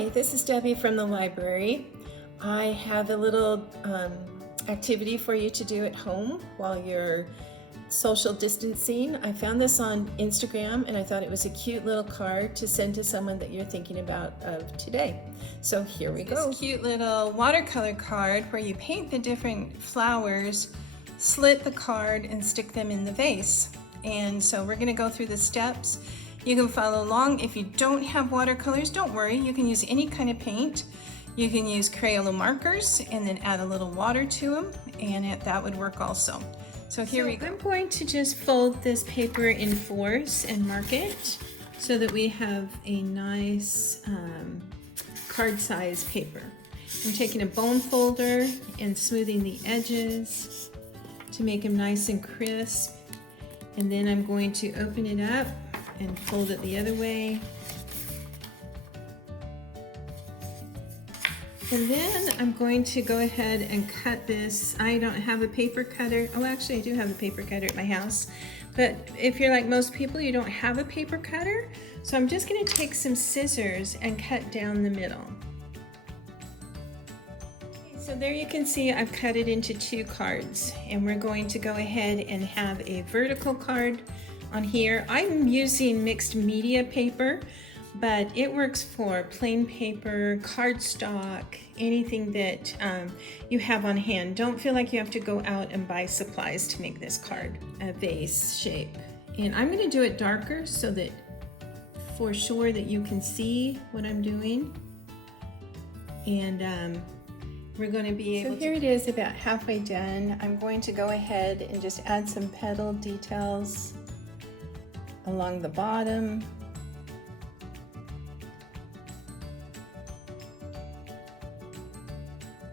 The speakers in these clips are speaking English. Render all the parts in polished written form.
Hi, this is Debbie from the library. I have a little activity for you to do at home while you're social distancing. I found this on Instagram and I thought it was a cute little card to send to someone that you're thinking about of today. So here we go. This cute little watercolor card where you paint the different flowers, slit the card and stick them in the vase. And so we're going to go through the steps. You can follow along. If you don't have watercolors, don't worry. You can use any kind of paint. You can use Crayola markers and then add a little water to them, and that would work also. So here we go. I'm going to just fold this paper in fours and mark it so that we have a nice card size paper. I'm taking a bone folder and smoothing the edges to make them nice and crisp. And then I'm going to open it up and fold it the other way. And then I'm going to go ahead and cut this. I don't have a paper cutter. Oh, actually I do have a paper cutter at my house. But if you're like most people, you don't have a paper cutter. So I'm just gonna take some scissors and cut down the middle. So there you can see I've cut it into two cards, and we're going to go ahead and have a vertical card on here. I'm using mixed media paper, but it works for plain paper, cardstock, anything that you have on hand. Don't feel like you have to go out and buy supplies to make this card a vase shape. And I'm going to do it darker so that for sure that you can see what I'm doing. And we're going to be able to... So here it is about halfway done. I'm going to go ahead and just add some petal details along the bottom.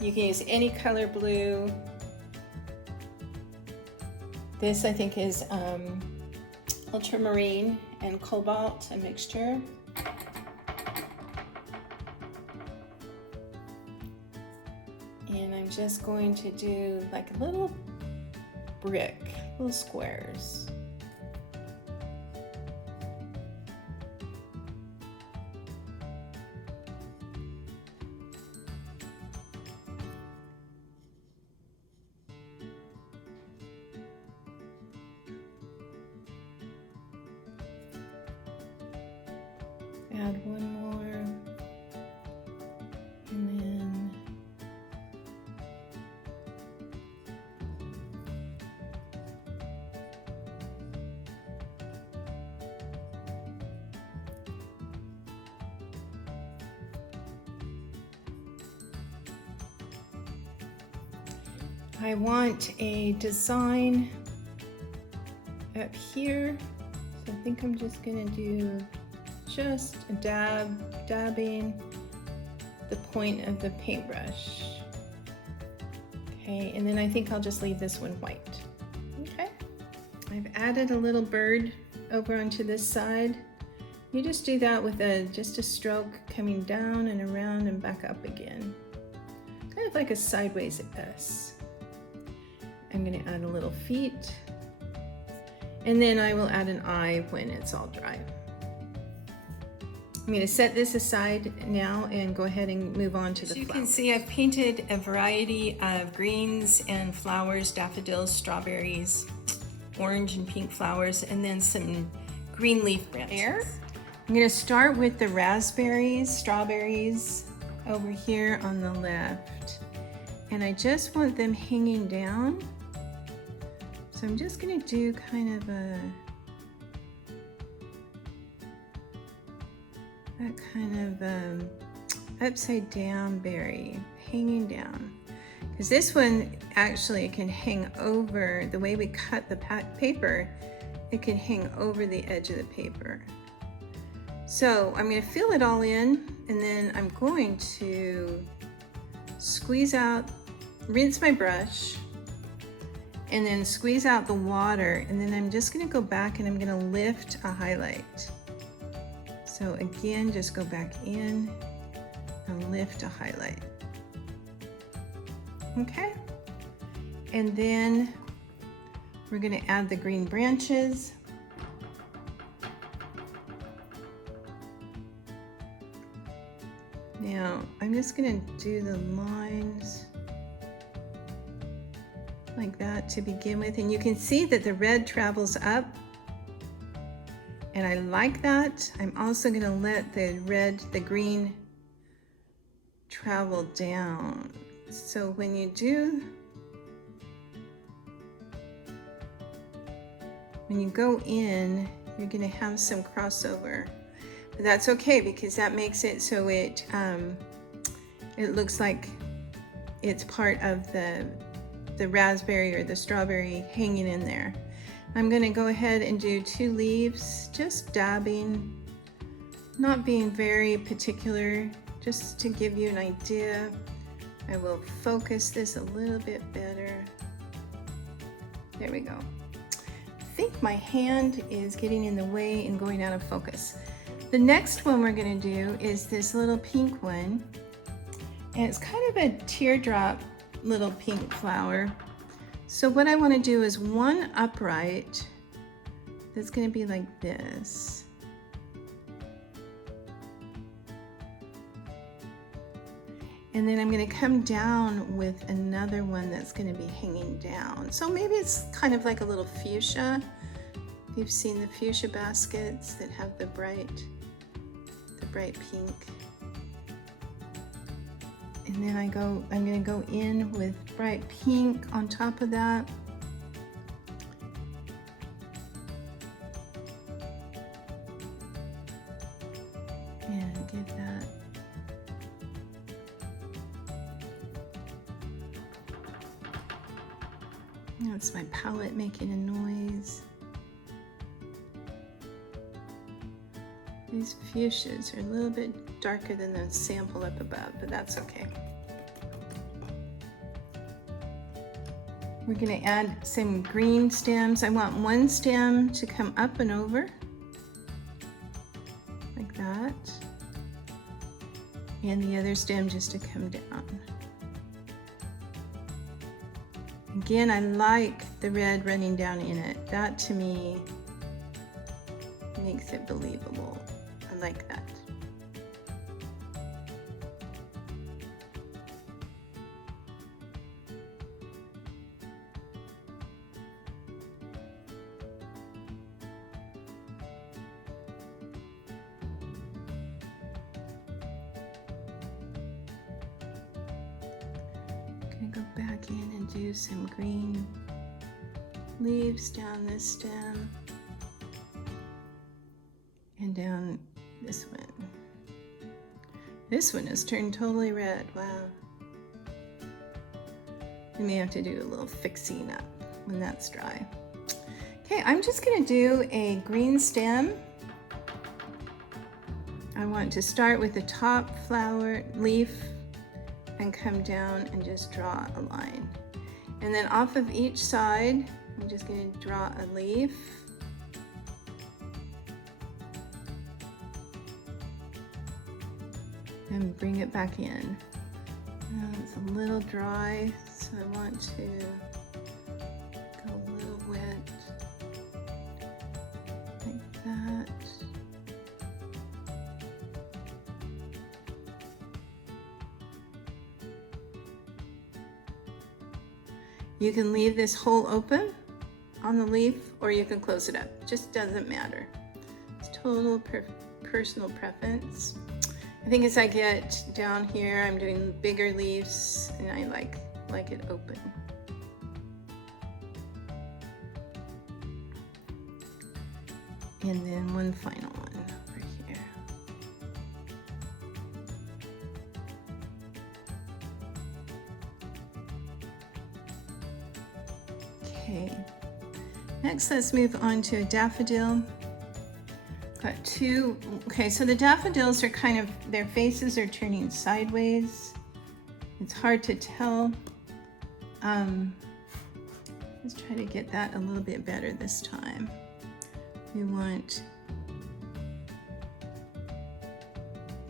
You can use any color blue. This I think is ultramarine and cobalt, a mixture. And I'm just going to do like a little brick, little squares. Add one more, and then I want a design up here, so I think I'm just gonna do just a dabbing the point of the paintbrush. Okay, and then I think I'll just leave this one white. Okay, I've added a little bird over onto this side. You just do that with just a stroke coming down and around and back up again. Kind of like a sideways S. I'm gonna add a little feet, and then I will add an eye when it's all dry. I'm going to set this aside now and go ahead and move on to the flowers. You can see I've painted a variety of greens and flowers, daffodils, strawberries, orange and pink flowers, and then some green leaf branches. I'm going to start with the raspberries, strawberries over here on the left. And I just want them hanging down. So I'm just going to do kind of that kind of upside down berry hanging down, because this one actually can hang over. The way we cut the paper, it can hang over the edge of the paper. So I'm going to fill it all in, and then I'm going to squeeze out, rinse my brush, and then squeeze out the water, and then I'm just going to go back and I'm going to lift a highlight. So again, just go back in and lift a highlight. Okay, and then we're going to add the green branches. Now, I'm just gonna do the lines like that to begin with, and you can see that the red travels up, and I like that. I'm also gonna let the green travel down. So when you go in, you're gonna have some crossover. But that's okay, because that makes it so it looks like it's part of the raspberry or the strawberry hanging in there. I'm gonna go ahead and do 2 leaves, just dabbing, not being very particular, just to give you an idea. I will focus this a little bit better. There we go. I think my hand is getting in the way and going out of focus. The next one we're gonna do is this little pink one, and it's kind of a teardrop little pink flower. So what I want to do is one upright that's going to be like this. And then I'm going to come down with another one that's going to be hanging down. So maybe it's kind of like a little fuchsia. If you've seen the fuchsia baskets that have the bright pink. And then I'm going to go in with bright pink on top of that. And give that. That's my palette making a noise. These fuchsias are a little bit darker than the sample up above, but that's okay. We're going to add some green stems. I want one stem to come up and over, like that, and the other stem just to come down. Again, I like the red running down in it. That to me makes it believable. I like that. I'm gonna go back in and do some green leaves down this stem and down this one. This one has turned totally red. Wow. We may have to do a little fixing up when that's dry. Okay, I'm just gonna do a green stem. I want to start with the top flower leaf and come down and just draw a line. And then off of each side, I'm just going to draw a leaf. And bring it back in. Now it's a little dry, so I want to go a little wet, like that. You can leave this hole open on the leaf, or you can close it up. Just doesn't matter. It's total personal preference. I think as I get down here, I'm doing bigger leaves, and I like it open. And then one final one over here. Okay, next let's move on to a daffodil. Got two. Okay, so the daffodils are kind of, their faces are turning sideways. It's hard to tell. Let's try to get that a little bit better this time. We want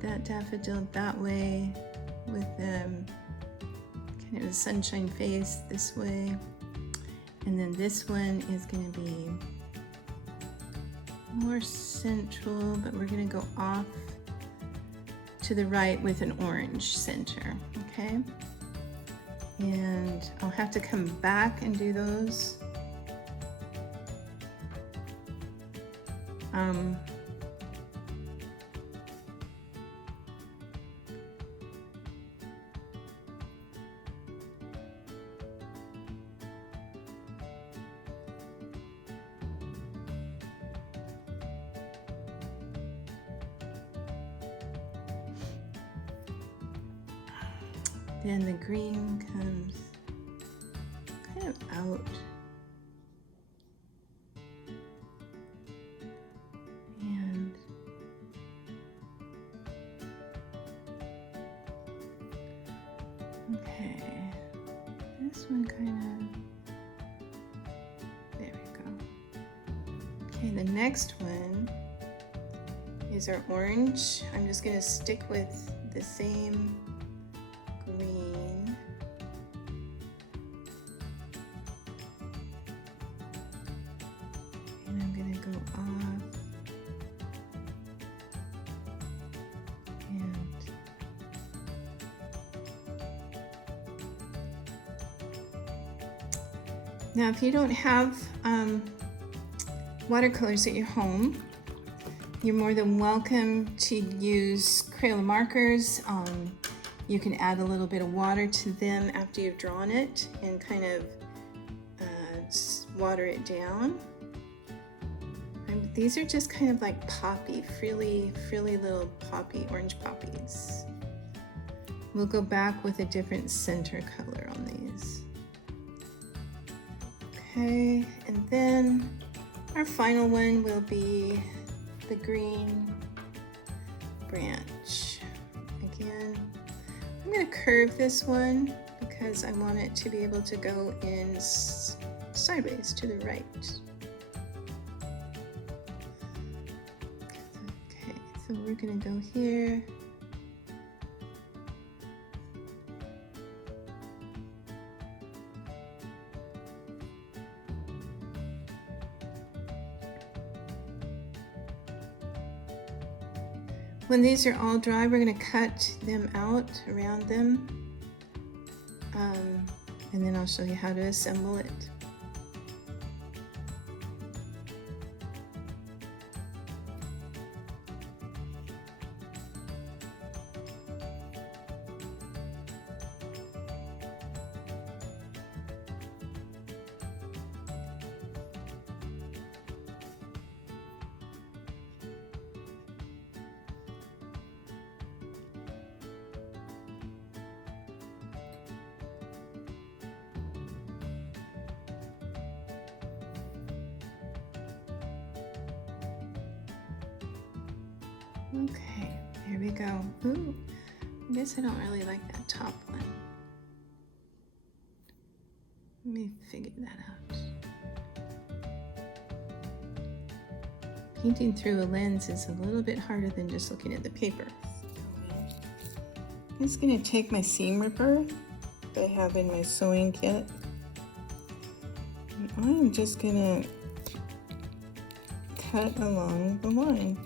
that daffodil that way with kind of a sunshine face this way. And then this one is going to be more central, but we're going to go off to the right with an orange center, okay? And I'll have to come back and do those. Then the green comes kind of out. And okay, this one kind of, there we go. Okay, the next one is our orange. I'm just going to stick with the same green. And I'm going to go off and now if you don't have watercolors at your home, you're more than welcome to use Crayola markers. You can add a little bit of water to them after you've drawn it and kind of water it down. And these are just kind of like poppy, frilly little poppy, orange poppies. We'll go back with a different center color on these. Okay, and then our final one will be the green branch. Again, I'm going to curve this one because I want it to be able to go in sideways to the right. Okay, so we're going to go here. When these are all dry, we're going to cut them out around them, and then I'll show you how to assemble it. Okay, there we go. Ooh, I guess I don't really like that top one. Let me figure that out. Painting through a lens is a little bit harder than just looking at the paper. I'm just going to take my seam ripper that I have in my sewing kit, and I'm just going to cut along the line.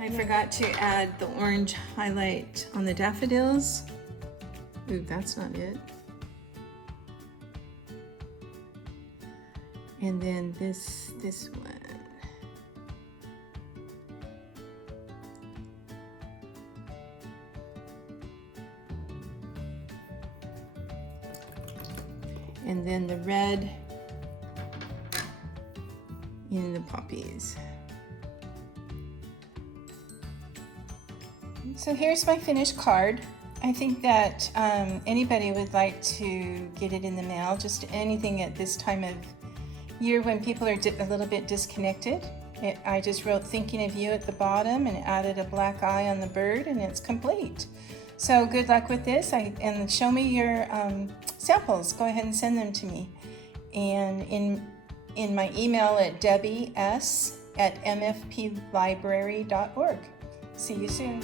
I forgot to add the orange highlight on the daffodils. Ooh, that's not it. And then this one. And then the red in the poppies. So here's my finished card. I think that anybody would like to get it in the mail, just anything at this time of year when people are a little bit disconnected. I just wrote thinking of you at the bottom and added a black eye on the bird, and it's complete. So good luck with this, and show me your samples. Go ahead and send them to me. And in my email at debbies@mfplibrary.org. See you soon.